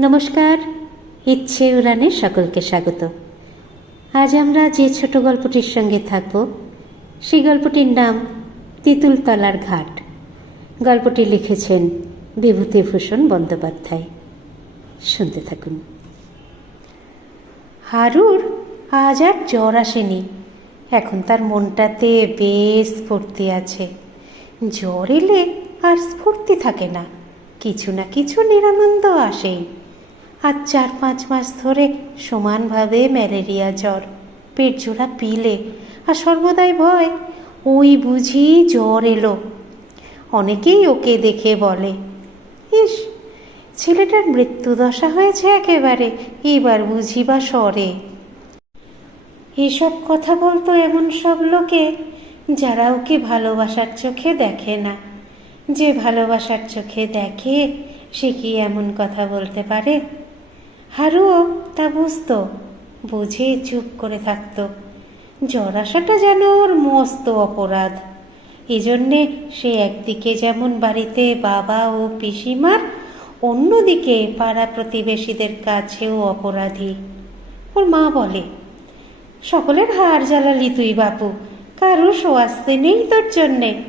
নমস্কার, ইচ্ছে উড়ানে সকলকে স্বাগত। আজ আমরা যে ছোট গল্পটির সঙ্গে থাকব, সেই গল্পটির নাম তিতুলতলার ঘাট। গল্পটি লিখেছেন বিভূতিভূষণ বন্দ্যোপাধ্যায়। শুনতে থাকুন। হারুর আজ আর জ্বর আসেনি। এখন তার মনটাতে বেশ স্ফূর্তি আছে। জ্বর এলে আর স্ফূর্তি থাকে না। কিছু না কিছু নিরানন্দ আসেই। আজ চার পাঁচ মাস ধরে সমানভাবে ম্যালেরিয়া জ্বর, পেট জোড়া পিলে আর সর্বদাই ভয়, ওই বুঝি জ্বর এলো। অনেকেই ওকে দেখে বলে, ইস, ছেলেটার মৃত্যুদশা হয়েছে একেবারে, এবার বুঝি বা সরে এসব কথা বলতো এমন সব লোকে যারা ওকে ভালোবাসার চোখে দেখে না। যে ভালোবাসার চোখে দেখে, সে কি এমন কথা বলতে পারে? হারুও তা বুঝতো। বুঝে চুপ করে থাকতো। জ্বর আসাটা যেন ওর মস্ত অপরাধ। এজন্যে সে একদিকে যেমন বাড়িতে বাবা ও পিসিমার, অন্যদিকে পাড়া প্রতিবেশীদের কাছেও অপরাধী। ওর মা বলে, সকলের হার জ্বালালি তুই বাপু কারও সোয়াস্তে নেই তোর জন্যে।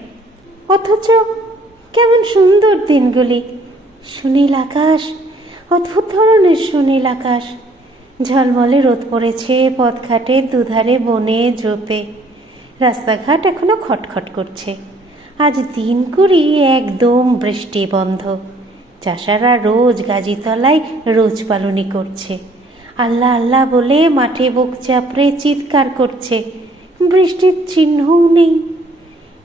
অথচ কেমন সুন্দর দিনগুলি। সুনীল আকাশ অদ্ভুত ধরনের সুনীল আকাশ। ঝলমলে রোদ পড়েছে, পথঘাটে, দুধারে, বনে জোপে রাস্তাঘাট এখনও খটখট করছে। আজ দিন কুড়ি, একদম বৃষ্টি বন্ধ। চাষারা রোজ গাজীতলায় রোজ পালনি করছে। আল্লাহ আল্লাহ বলে মাঠে বুক চাপড়ে চিৎকার করছে। বৃষ্টির চিহ্নও নেই।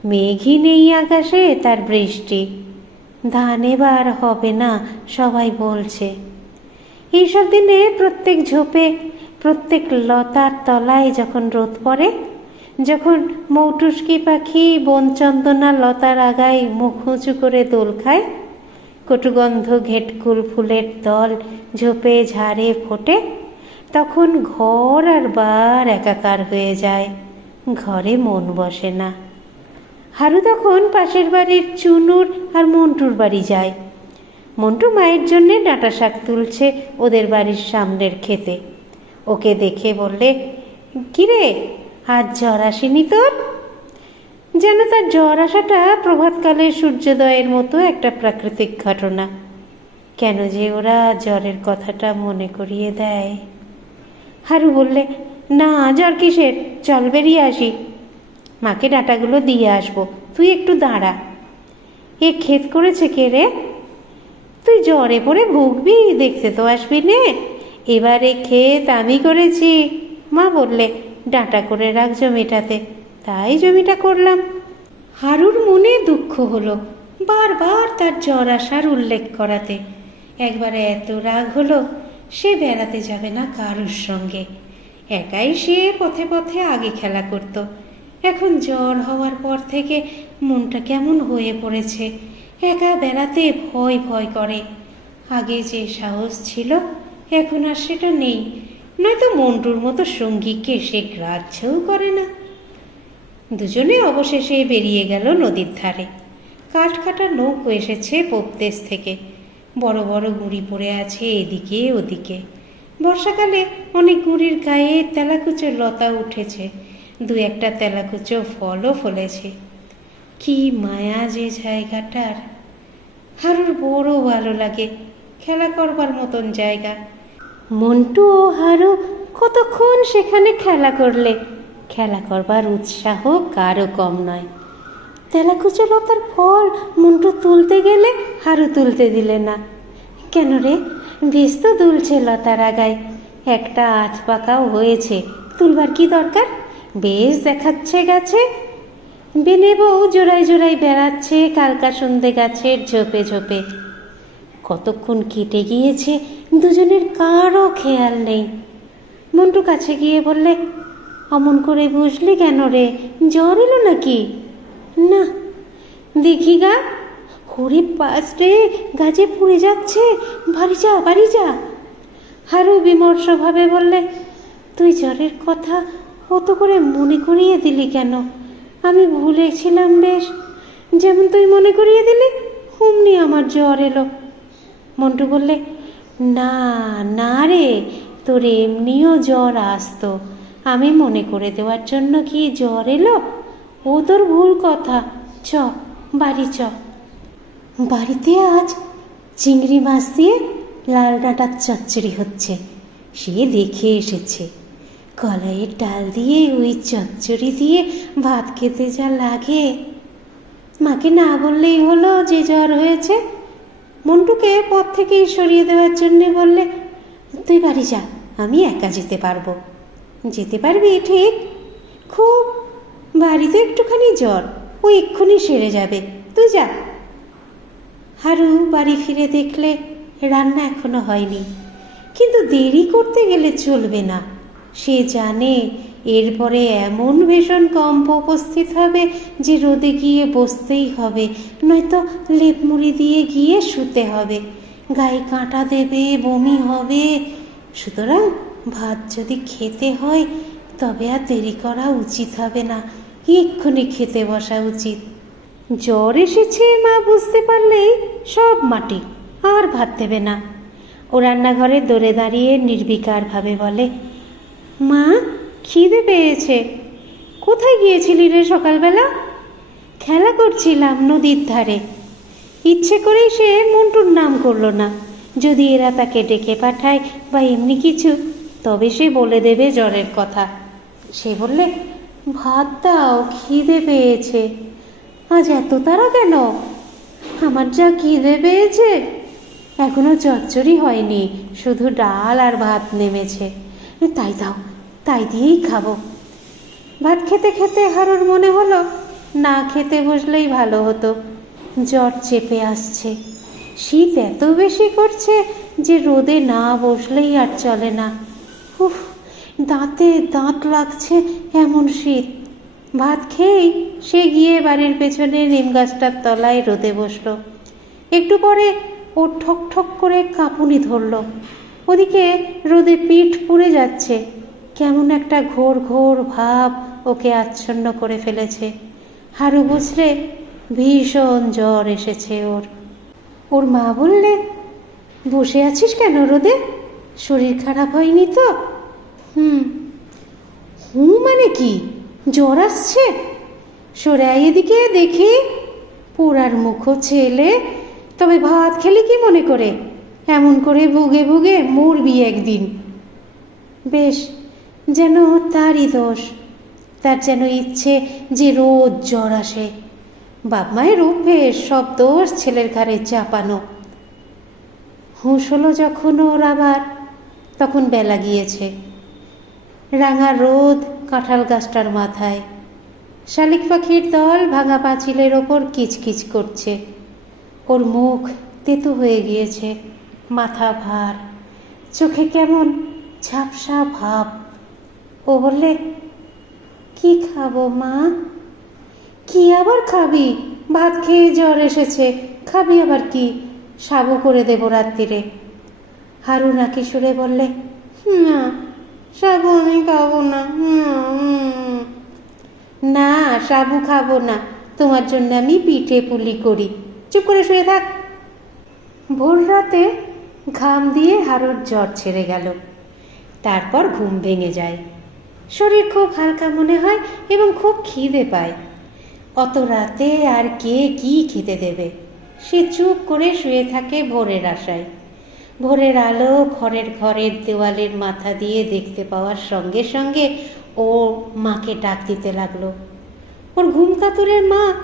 মেঘই নেই আকাশে তার বৃষ্টি। ধান এবার হবে না, সবাই বলছে। এইসব দিনে প্রত্যেক ঝোপে, প্রত্যেক লতার তলায় যখন রোদ পড়ে, যখন মৌটুসকি পাখি বনচন্দনা লতার আগায় মুখ উঁচু করে দোল খায়, কটুগন্ধ ঘেটকুল ফুলের দল ঝোপে ঝাড়ে ফোটে, তখন ঘর আর বার একাকার হয়ে যায়, ঘরে মন বসে না। হারু তখন পাশের বাড়ির চুনুর আর মন্টুর বাড়ি যায়। মন্টু মায়ের জন্যে ডাঁটা শাক তুলছে ওদের বাড়ির সামনের খেতে ওকে দেখে বললে, কিরে, আজ জ্বর আসেনি তোর? যেন তার জ্বর আসাটা প্রভাতকালের সূর্যোদয়ের মতো একটা প্রাকৃতিক ঘটনা। কেন যে ওরা জ্বরের কথাটা মনে করিয়ে দেয়। হারু বললে, না, জ্বর কিসের? চল বেরিয়ে আসি। মাকে ডাটাগুলো দিয়ে আসব। তুই একটু দাঁড়া। এ ক্ষেত করেছে কে রে? তুই জ্বরে পড়ে ভুগবি, দেখতে তো আসবি নে। এবারে ক্ষেত আমি করেছি। মা বললে, ডাঁটা করে রাখ জমিটাতে। তাই জমিটা করলাম। হারুর মনে দুঃখ হলো, বারবার তার জ্বর আসার উল্লেখ করাতে। একবারে এত রাগ হলো, সে বেড়াতে যাবে না কারুর সঙ্গে। একাই সে পথে পথে আগে খেলা করত। এখন জ্বর হওয়ার পর থেকে মনটা কেমন হয়ে পড়েছে। একা বেড়াতে ভয় ভয় করে। আগে যে সাহস ছিল, এখন আর সেটা নেই। নয়তো মন্টুর মতো সঙ্গীকে সে গ্রাহ্যও করে না। দুজনে অবশেষে বেরিয়ে গেল নদীর ধারে। কাঠ কাটা নৌকো এসেছে পোপদেশ থেকে। বড় বড় গুঁড়ি পড়ে আছে এদিকে ওদিকে। বর্ষাকালে অনেক গুঁড়ির গায়ে তেলাকুচের লতা উঠেছে। দু একটা তেলাকুচো ফলও ফলেছে। কি মায়া যে জায়গাটার। হারুর বড় ভালো লাগে, খেলা করবার মতন জায়গা। মন্টু ও হারু কতক্ষণ সেখানে খেলা করলে? খেলা করবার উৎসাহ কারও কম নয়। তেলাকুচো লতার ফল মন্টু তুলতে গেলে হারু তুলতে দিলে না। কেন রে? বেশ তো দুলছে লতার আগায়। একটা আধ পাকাও হয়েছে। তুলবার কি দরকার? বেশ দেখাচ্ছে গাছে। বেনে বউ জোড়ায় জোড়ায় বেড়াচ্ছে, কালকা সন্ধে গাছের ঝোপে ঝোপে। কতক্ষণ কেটে গিয়েছে, দুজনের কারও খেয়াল নেই। মন্টু কাছে গিয়ে বললে, অমন করে বুঝলি কেন রে, জ্বর এলো নাকি? না। দেখি গা, হরি পাশ রে গাছে পুড়ে যাচ্ছে, বাড়ি যা বাড়ি যা। হারু বিমর্ষভাবে বললে, তুই জ্বরের কথা অত করে মনে করিয়ে দিলি কেন? আমি ভুলেছিলাম বেশ। যেমন তুই মনে করিয়ে দিলি, অমনি আমার জ্বর এলো। মন্টু বললে, না না রে, তোর এমনিও জ্বর আসতো। আমি মনে করে দেওয়ার জন্য কি জ্বর এলো? ও তোর ভুল কথা। চ, বাড়ি চ। বাড়িতে আজ চিংড়ি মাছ দিয়ে লাল ডাঁটার চচ্চড়ি হচ্ছে। সে দেখে এসেছে। কলাইয়ের ডাল দিয়ে, ওই চচ্চড়ি দিয়ে ভাত খেতে যা লাগে। মাকে না বললেই হলো, যে জ্বর হয়েছে, মন্টুকে পথ থেকেই সরিয়ে দেওয়ার জন্যে বললে, তুই বাড়ি যা, আমি একা যেতে পারব। যেতে পারবি, ঠিক। খুব, বাড়িতে একটুখানি জ্বর, ও এক্ষুনি সেরে যাবে। তুই যা। হারু বাড়ি ফিরে দেখলে, রান্না এখনও হয়নি। কিন্তু দেরি করতে গেলে চলবে না। সে জানে, এরপরে এমন ভীষণ কম্প উপস্থিত হবে যে রোদে গিয়ে বসতেই হবে, নয়তো লেপ মুড়ি দিয়ে গিয়ে শুতে হবে। গায়ে কাঁটা দেবে, বমি হবে। সুতরাং ভাত যদি খেতে হয়, তবে আর দেরি করা উচিত হবে না। এক্ষুনি খেতে বসা উচিত। জ্বর এসেছে মা বুঝতে পারলেই সব মাটি, আর ভাত দেবে না। ও রান্নাঘরে দৌড়ে দাঁড়িয়ে নির্বিকারভাবে বলে মা, খিদে পেয়েছে। কোথায় গিয়েছিলি রে সকালবেলা? খেলা করছিলাম নদীর ধারে। ইচ্ছে করেই সে মন্টুর নাম করল না। যদি এরা তাকে ডেকে পাঠায় বা এমনি কিছু, তবে সে বলে দেবে জ্বরের কথা। সে বললে, ভাত দাও, খিদে পেয়েছে। আজ এত তারা কেন? আমার যা খিদে পেয়েছে। এখনও চচ্চড়ি হয়নি, শুধু ডাল আর ভাত নেমেছে। তাই দাও, তাই দিয়েই খাব। ভাত খেতে খেতে হারুর মনে হলো, না খেতে বসলেই ভালো হতো। জ্বর চেপে আসছে। শীত এত বেশি করছে যে রোদে না বসলেই আর চলে না। উফ, দাঁতে দাঁত লাগছে এমন শীত। ভাত খেয়েই সে গিয়ে বাড়ির পেছনে নিম গাছটার তলায় রোদে বসল। একটু পরে ও ঠক ঠক করে কাঁপুনি ধরল। ওদিকে রোদে পিঠ পুড়ে যাচ্ছে। কেমন একটা ঘোর ঘোর ভাব ওকে আচ্ছন্ন করে ফেলেছে। হারু বুঝলে ভীষণ জ্বর এসেছে ওর। ওর মা বললে, বসে আছিস কেন রোদে? শরীর খারাপ হয়নি তো? হুম। হুম মানে কি? জ্বর আসছে? সরে এদিকে দেখি। পোড়ার মুখো ছেলে। তবে ভাত খেলি কি মনে করে? এমন করে ভুগে ভুগে মরবি একদিন। বেশ, যেন তারই দোষ, তার যেন ইচ্ছে যে রোজ জ্বর আসে। বাপ মায়ের অভ্যেস, সব দোষ ছেলের ঘাড়ে চাপানো। হুঁশ হলো যখন ওর আবার, তখন বেলা গিয়েছে। রাঙা রোদ কাঁঠাল গাছটার মাথায়। শালিক পাখির দল ভাঙা পাঁচিলের ওপর কিচকিচ করছে। ওর মুখ তেতো হয়ে গিয়েছে। মাথা ভার। চোখে কেমন ঝাপসা ভাব। ও বললে, কি খাব মা? কি আবার খাবি? ভাত খেয়ে জ্বর এসেছে। খাবি আবার কি? সাবু করে দেব রাত্রিরে। হারু নাকি সুরে বললে, না, সাবু আমি খাব না। না, সাবু খাব না। তোমার জন্য আমি পিঠে পুলি করি। চুপ করে শুয়ে থাক। ভোর রাতে ঘাম দিয়ে হারুর জ্বর ছেড়ে গেল। তারপর ঘুম ভেঙে যায়। শরীর খুব হালকা মনে হয় এবং খুব খিদে পায়। অত রাতে আর কে কি খেতে দেবে? সে চুপ করে শুয়ে থাকে ভোরের আশায়। ভোরের আলো ঘরের ঘরের দেওয়ালের মাথা দিয়ে দেখতে পাওয়ার সঙ্গে সঙ্গে ও মাকে ডাক দিতে লাগল। ওর ঘুম কাতুরের মা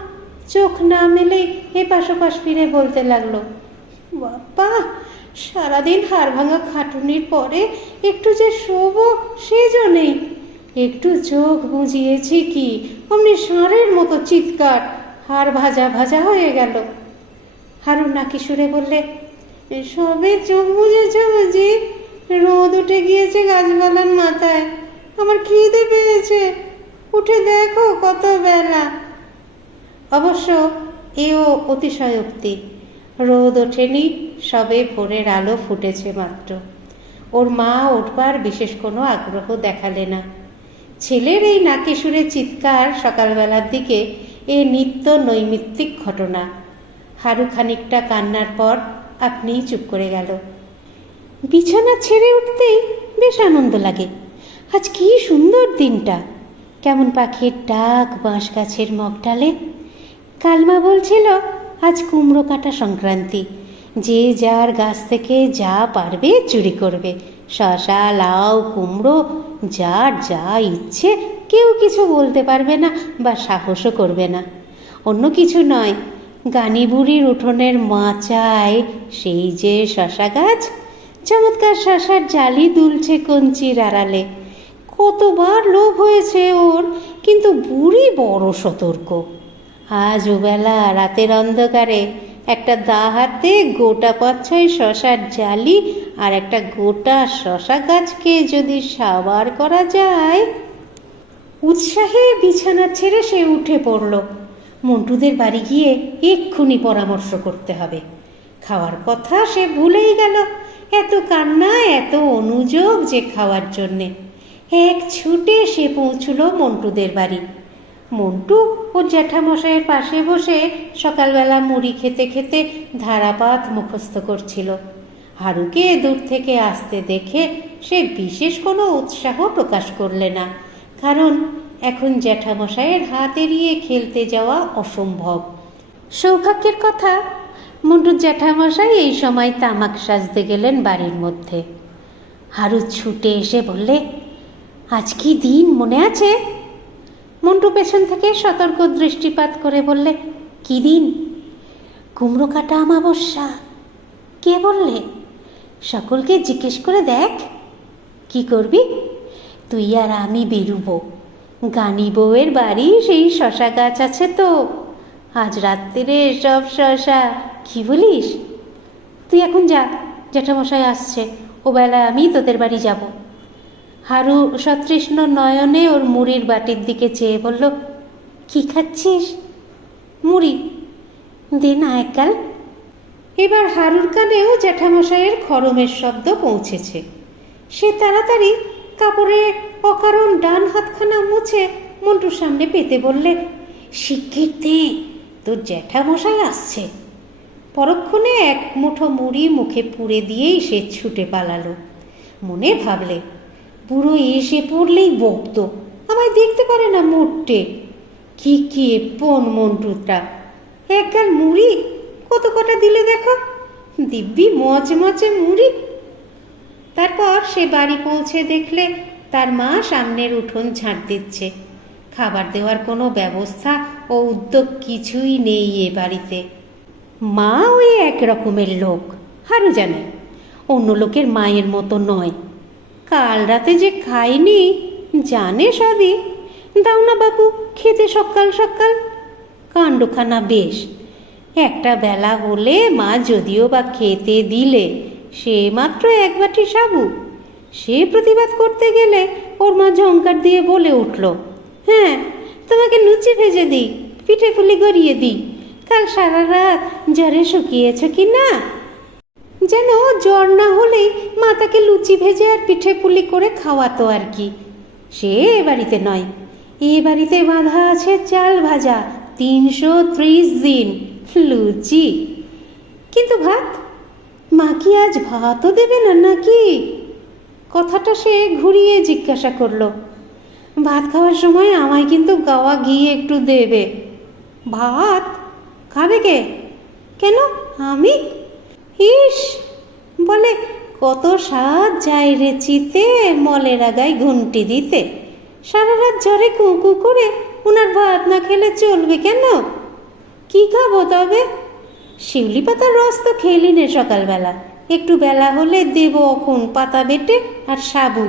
চোখ না মেলেই এপাশ ওপাশ ফিরে বলতে লাগল বাবা সারাদিন হাড় ভাঙা খাটুনির পরে একটু যে শোবো নেই একটু চোখ বুঝিয়েছি কি, অমনি ষাঁড়ের মতো চিৎকার, হাড় ভাজা ভাজা হয়ে গেল। হারুন নাকি সুরে বললে, সবে চোখ বুঝেছ বুঝি? রোদ উঠে গিয়েছে গাছপালার মাথায়। আমার খিদে পেয়েছে। উঠে দেখো কত বেলা। অবশ্য এও অতিশয়োক্তি। রোদ ওঠেনি, সবে ভোরের আলো ফুটেছে মাত্র। ওর মা ওঠবার বিশেষ কোনো আগ্রহ দেখালে না। ছেলের এই নাকে সুরে চিৎকার সকালবেলার দিকে এ নিত্য নৈমিত্তিক ঘটনা। হারু খানিকটা কান্নার পর আপনিই চুপ করে গেল। বিছানা ছেড়ে উঠতেই বেশ আনন্দ লাগে। আজ কি সুন্দর দিনটা। কেমন পাখির ডাক বাঁশ গাছের মগডালে। কালমা বলছিল আজ কুমড়ো কাটা সংক্রান্তি। যে যার গাছ থেকে যা পারবে চুরি করবে। শশা, লাউ, কুমড়ো, যার যা ইচ্ছে, কেউ কিছু বলতে পারবে না বা সাহসও করবে না। অন্য কিছু নয় গানিবুড়ির উঠোনের মাচায় সেই যে শশা গাছ, চমৎকার শশার জালি দুলছে কঞ্চির আড়ালে। কতবার লোভ হয়েছে ওর, কিন্তু বুড়ি বড় সতর্ক। আজ ওবেলা রাতের অন্ধকারে একটা দা হাতে গোটা পাঁচ ছয় শশার জালি আর একটা গোটা শশা গাছকে যদি সাবার করা যায়। উৎসাহে বিছানা ছেড়ে সে উঠে পড়ল। মন্টুদের বাড়ি গিয়ে এক্ষুনি পরামর্শ করতে হবে। খাওয়ার কথা সে ভুলেই গেল। এত কান্না, এত অনুযোগ যে খাওয়ার জন্যে। এক ছুটে সে পৌঁছল মন্টুদের বাড়ি। মন্টু ও জ্যাঠামশাইয়ের পাশে বসে সকালবেলা মুড়ি খেতে খেতে ধারাপাত মুখস্থ করছিল। হারুকে দূর থেকে আসতে দেখে সে বিশেষ কোনো উৎসাহ প্রকাশ করলে না, কারণ এখন জ্যাঠামশাইয়ের হাত এড়িয়ে খেলতে যাওয়া অসম্ভব। সৌভাগ্যের কথা মন্টুর জ্যাঠামশাই এই সময় তামাক সাজতে গেলেন বাড়ির মধ্যে। হারু ছুটে এসে বললে, আজ কি দিন মনে আছে? মন্টু পেছন থেকে সতর্ক দৃষ্টিপাত করে বললে, কি দিন? কুমড়ো কাটা আমাবস্যা কে বললে, সকলকে জিজ্ঞেস করে দেখ। কি করবি? তুই আর আমি বেরুব। গানি বউয়ের বাড়ি সেই শশা গাছ আছে তো। আজ রাত্রিরে সব শশা। কি বলিস? তুই এখন যা, জ্যাঠামশাই আসছে। ও বেলায় আমি তোদের বাড়ি যাব। হারু সতৃষ্ণ নয়নে ওর মুড়ির বাটির দিকে চেয়ে বলল, কি খাচ্ছিস? মুড়ি। দে না একগাল এবার হারুর কানেও জ্যাঠামশাইয়ের খরমের শব্দ পৌঁছেছে। সে তাড়াতাড়ি কাপড়ে অকারণ ডান হাতখানা মুছে মন্টুর সামনে পেতে বললে শিগগির দে তোর জ্যাঠামশাই আসছে। পরক্ষণে এক মুঠো মুড়ি মুখে পুড়ে দিয়েই সে ছুটে পালালো। মনে ভাবলে বুড়ো এসে পড়লেই বকত। আমায় দেখতে পারে না মোটে। কি কি পন মন্টুটা একগাল মুড়ি? কত কটা দিলে দেখো? দিব্যি মচে মচে মুড়ি। তারপর সে বাড়ি পৌঁছে দেখলে তার মা সামনের উঠোন ঝাঁট দিচ্ছে। খাবার দেওয়ার কোনো ব্যবস্থা ও উদ্যোগ কিছুই নেই এ বাড়িতে। মা ওই এক রকমের লোক, হারু জানে। অন্য লোকের মায়ের মতো নয়। কাল রাতে যে খাইনি, জানে সবই দাও না বাবু খেতে সকাল সকাল। কাণ্ডখানা বেশ। একটা বেলা হলে মা যদিও বা খেতে দিলে, সে মাত্র এক বাটি সাবু। সে প্রতিবাদ করতে গেলে ওর মা ঝঙ্কার দিয়ে বলে উঠল হ্যাঁ তোমাকে লুচি ভেজে দিই, পিঠে ফুলি গড়িয়ে দিই। কাল সারা রাত জ্বরে শুকিয়েছ কি না? যেন জ্বর না হলেই মা তাকে লুচি ভেজে আর পিঠে পুলি করে খাওয়াতো আর কি। সে এ বাড়িতে নয়। এ বাড়িতে বাঁধা আছে চাল ভাজা তিনশো ত্রিশ দিন। লুচি। কিন্তু ভাত? মা কি আজ ভাতও দেবে না নাকি? কথাটা সে ঘুরিয়ে জিজ্ঞাসা করল। ভাত খাওয়ার সময় আমায় কিন্তু গাওয়া ঘি একটু দেবে। ভাত? খাবে কে? কেন? আমি? ইস, বলে, কত স্বাদ যায় রে চিতে, মলের আগায় ঘুমটি দিতে। সারা রাত জ্বরে কুকু করে ওনার ভাত না খেলে চলবে কেন? কি খাব তবে? শিউলি পাতার রস তো খেলি নে সকালবেলা। একটু বেলা হলে দেব অখন পাতা বেটে আর সাবু।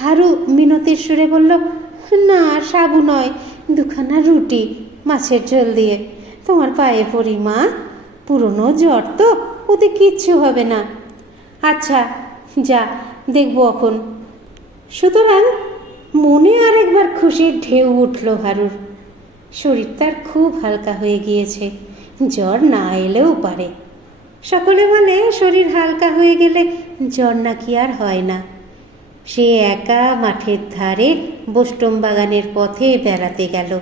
হারু মিনতির সুরে বলল, না, সাবু নয়, দুখানা রুটি মাছের ঝোল দিয়ে। তোমার পায়ে পড়ি, মা। পুরনো জ্বর তো। ওতে কিচ্ছু হবে না। আচ্ছা যা, দেখব এখন। সুতরাং মনে আরেকবার খুশির ঢেউ উঠল হারুর। শরীর তার খুব হালকা হয়ে গিয়েছে, জ্বর না এলেও পারে। সকলে বলে, শরীর হালকা হয়ে গেলে জ্বর নাকি আর হয় না। সে একা মাঠের ধারে বোষ্টম বাগানের পথে বেড়াতে গেল।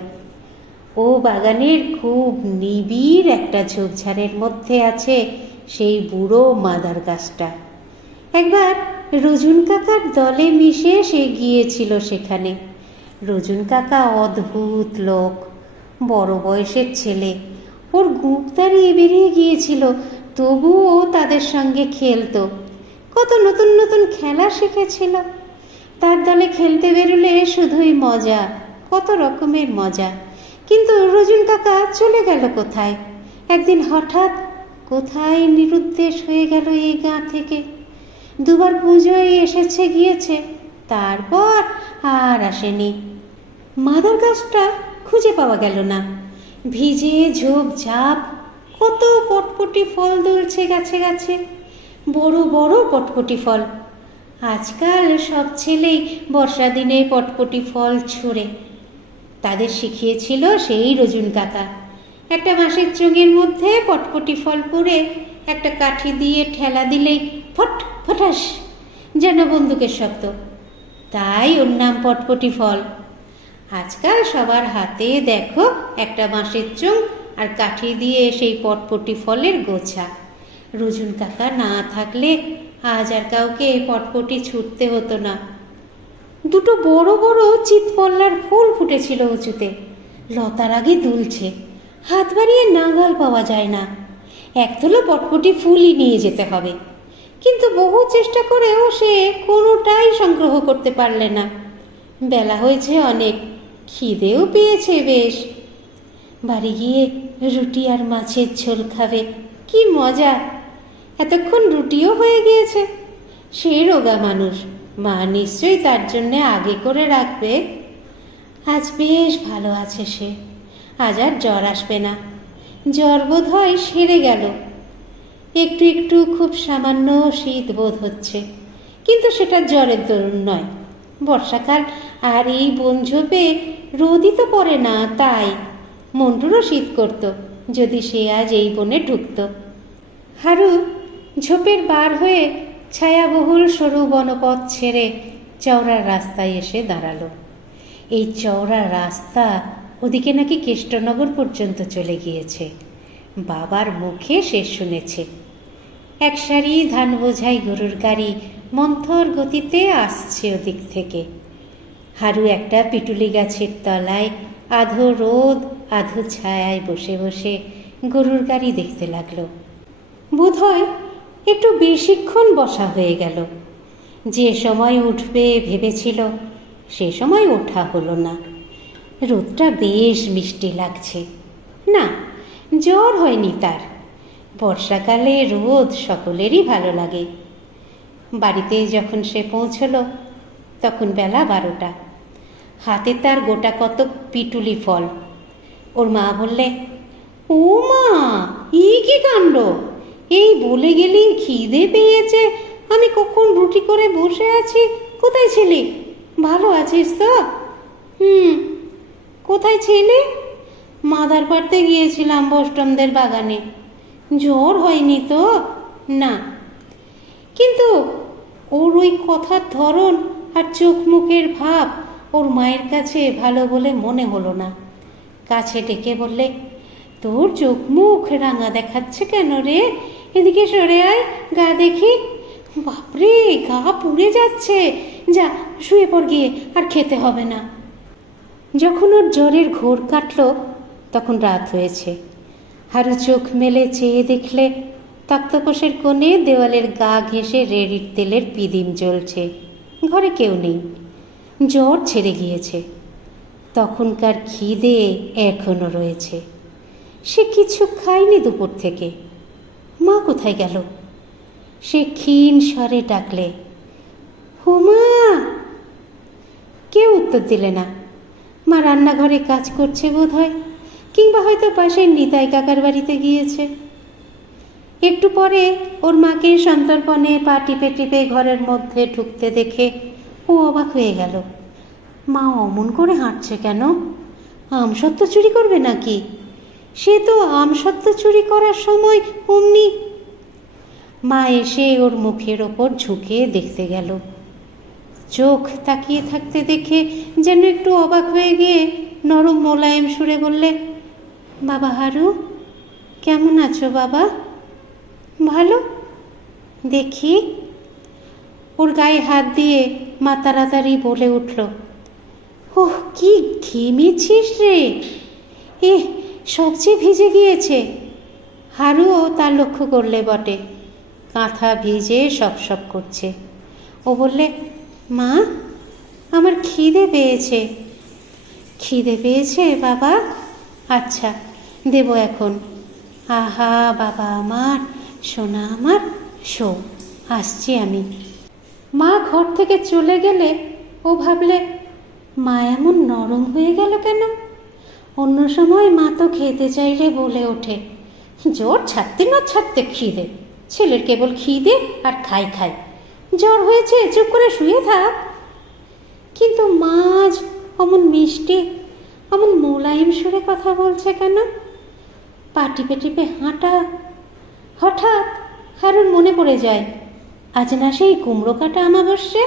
ও বাগানের খুব নিবিড় একটা ঝোপঝাড়ের মধ্যে আছে সেই বুড়ো মাদার গাছটা। একবার রজুন কাকার দলে মিশে সে গিয়েছিল সেখানে। রজুন কাকা অদ্ভুত লোক, বড় বয়সের ছেলে। ওর গুপ দাঁড়িয়ে বেরিয়ে গিয়েছিল, তবুও তাদের সঙ্গে খেলতো। কত নতুন নতুন খেলা শিখেছিল। তার দলে খেলতে বেরোলে শুধুই মজা, কত রকমের মজা। কিন্তু রজুন কাকা চলে গেল কোথায়? একদিন হঠাৎ কোথায় নিরুদ্দেশ হয়ে গেল এই গাঁ থেকে? দুবার পুজোয় এসেছে, গিয়েছে, তারপর আর আসেনি। মাদার গাছটা খুঁজে পাওয়া গেল না। ভিজে ঝোপ ঝাপ, কত পটপটি ফল দুলছে গাছে গাছে। বড় বড় পটপটি ফল। আজকাল সব ছেলেই বর্ষা দিনে পটপটি ফল ছুঁড়ে। তাদের শিখিয়েছিল সেই রজুন কাকা একটা বাঁশের চোঙের মধ্যে পটপটি ফল পুড়ে, একটা কাঠি দিয়ে ঠেলা দিলেই ফট ফটাস, যেন বন্দুকের শব্দ। তাই ওর নাম পটপটি ফল। আজকাল সবার হাতে দেখো একটা বাঁশের চোঙ আর কাঠি দিয়ে সেই পটপটি ফলের গোছা। রুজুন কাকা না থাকলে আজ আর কাউকে পটপটি ছুটতে হতো না। দুটো বড় বড় চিতপল্লার ফুল ফুটেছিল উঁচুতে। লতার আগে দুলছে। হাত বাড়িয়ে নাগাল পাওয়া যায় না। একতলো পটপটি ফুলই নিয়ে যেতে হবে। কিন্তু বহু চেষ্টা করেও সে কোনোটাই সংগ্রহ করতে পারলে না। বেলা হয়েছে অনেক, খিদেও পেয়েছে বেশ। বাড়ি গিয়ে রুটি আর মাছের ঝোল খাবে, কি মজা। এতক্ষণ রুটিও হয়ে গিয়েছে। সে রোগা মানুষ, মা নিশ্চয়ই তার জন্যে আগে করে রাখবে। আজ বেশ ভালো আছে সে। আজ আর জ্বর আসবে না। জ্বর বোধ হয় সেরে গেল। একটু একটু খুব সামান্য শীত বোধ হচ্ছে, কিন্তু সেটা জ্বরের দরুন নয়। বর্ষাকাল আর এই বন ঝোপে রোদই তো পড়ে না, তাই মন্টুরও শীত করত, যদি সে আজ এই বনে ঢুকত। হারু ঝোপের বার হয়ে ছায়াবহুল সরু বনপথ ছেড়ে চওড়ার রাস্তায় এসে দাঁড়াল। এই চওড়া রাস্তা ওদিকে নাকি কেষ্টনগর পর্যন্ত চলে গিয়েছে। বাবার মুখে সে শুনেছে। এক সারি ধান বোঝাই গরুর গাড়ি মন্থর গতিতে আসছে ওদিক থেকে। হারু একটা পিটুলি গাছের তলায় আধো রোদ, আধো ছায়ায় বসে বসে গরুর গাড়ি দেখতে লাগল। বোধহয় একটু বেশিক্ষণ বসা হয়ে গেল। যে সময় উঠবে ভেবেছিল, সে সময় ওঠা হলো না। রোদটা বেশ মিষ্টি লাগছে। না, জ্বর হয়নি তার। বর্ষাকালে রোদ সকলেরই ভালো লাগে। বাড়িতে যখন সে পৌঁছলো, তখন বেলা বারোটা। হাতে তার গোটা কত পিটুলি ফল। ওর মা বললে, ও মা ই কি কাণ্ড? এই বলে গেলি খিদে পেয়েছে। আমি কখন রুটি করে বসে আছি? কোথায় ছিলি? ভালো আছিস তো? হুম কোথায় ছিলে? মাদার পাড়তে গিয়েছিলাম বষ্টমদের বাগানে। জ্বর হয়নি তো? না। কিন্তু ওর ওই কথার ধরন আর চোখ মুখের ভাব ওর মায়ের কাছে ভালো বলে মনে হলো না। কাছে ডেকে বললে, তোর চোখ মুখ রাঙা দেখাচ্ছে কেন রে? এদিকে সরে আয়, গা দেখি। বাপরে, গা পুড়ে যাচ্ছে। যা, শুয়ে পড় গিয়ে, আর খেতে হবে না। যখন ওর জ্বরের ঘোর কাটল, তখন রাত হয়েছে। হারু চোখ মেলে চেয়ে দেখলে তক্তপোষের কোণে দেওয়ালের গা ঘেঁষে রেড়ির তেলের পিদিম জ্বলছে। ঘরে কেউ নেই। জ্বর ছেড়ে গিয়েছে। তখনকার খিদে এখনও রয়েছে। সে কিছু খায়নি দুপুর থেকে। মা কোথায় গেল? সে ক্ষীণ স্বরে ডাকলে, হুমা! কেউ উত্তর দিলে না। মা রান্নাঘরে কাজ করছে বোধ হয় কিংবা হয়তো পাশের নিতাই কাকার বাড়িতে গিয়েছে। একটু পরে ওর মাকে সন্তর্পণে পা টিপে টিপে ঘরের মধ্যে ঢুকতে দেখে ও অবাক হয়ে গেল। মা অমন করে হাঁটছে কেন? আমসত্ত্ব চুরি করবে নাকি? সে তো আমসত্ত্ব চুরি করার সময় অমনি। মা এসে ওর মুখের ওপর ঝুঁকে দেখতে গেল। চোখ তাকিয়ে থাকতে দেখে যেন একটু অবাক হয়ে গিয়ে নরম মোলায়েম সুরে বললে, বাবা হারু, কেমন আছো বাবা? ভালো, দেখি। ওর গায়ে হাত দিয়ে মা তাড়াতাড়ি বলে উঠল, ওহ, কি ঘেমেছিস রে! এ সবজি ভিজে গিয়েছে। হারুও তা লক্ষ্য করলে বটে, কাঁথা ভিজে সপ সপ করছে। ও বললে মা, আমার খিদে পেয়েছে। খিদে পেয়েছে, বাবা? আচ্ছা দেবো এখন। আহা, বাবা আমার, সোনা আমার, শো, আসছি আমি। মা ঘর থেকে চলে গেলে ও ভাবলে, মা এমন নরম হয়ে গেল কেন? অন্য সময় মা তো খেতে চাইলে বলে ওঠে, জোর ছাড়তে না ছাড়তে খিদে। ছেলের কেবল খিদে আর খাই খাই। জ্বর হয়েছে, চুপ করে শুয়ে থাক। কিন্তু মাছ, অমন মিষ্টি, অমন মোলায়েম সুরে কথা বলছে কেন? পা টিপে টিপে হাঁটা। হঠাৎ হারুর মনে পড়ে যায়, আজ না সেই কুমড়ো কাটা আমাবস্যে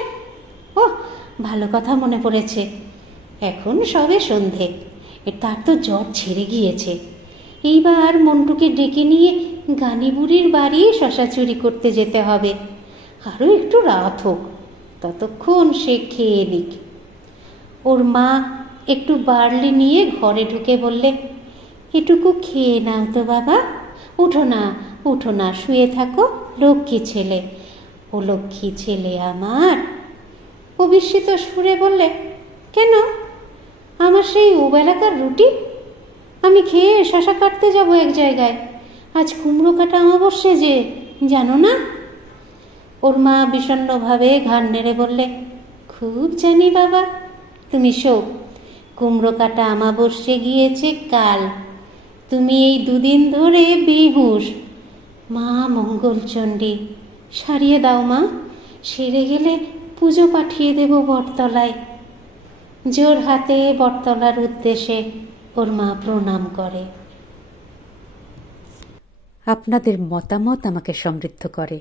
ও ভালো কথা মনে পড়েছে। এখন সবে সন্ধে এ তার তো জ্বর ছেড়ে গিয়েছে। এইবার মন্টুকে ডেকে নিয়ে গানি বুড়ির বাড়ি শশা চুরি করতে যেতে হবে। আরও একটু রাত হোক, ততক্ষণ সে খেয়ে নিক। ওর মা একটু বার্লি নিয়ে ঘরে ঢুকে বললে, এটুকু খেয়ে নাও তো বাবা। উঠো না উঠো না, শুয়ে থাকো, লক্ষ্মী ছেলে। ও লক্ষ্মী ছেলে আমার। ও বিস্মিত সুরে বললে, কেন? আমার সেই ওবেলাকার রুটি? আমি খেয়ে শশা কাটতে যাব এক জায়গায়। আজ কুমড়ো কাটা আমাবস্যে যে, জানো না? ওর মা বিষণ্ণভাবে ঘাড় নেড়ে বললে, খুব জানি বাবা, তুমি শোক। কুমড়ো কাটা আমাবস্যে গিয়েছে কাল। তুমি এই দুদিন ধরে বেহুশ। মা মঙ্গলচণ্ডী, সারিয়ে দাও মা, সেরে গেলে পুজো পাঠিয়ে দেব বটতলায়। জোর হাতে বটতলার উদ্দেশ্যে ওর মা প্রণাম করে। আপনাদের মতামত আমাকে সমৃদ্ধ করে।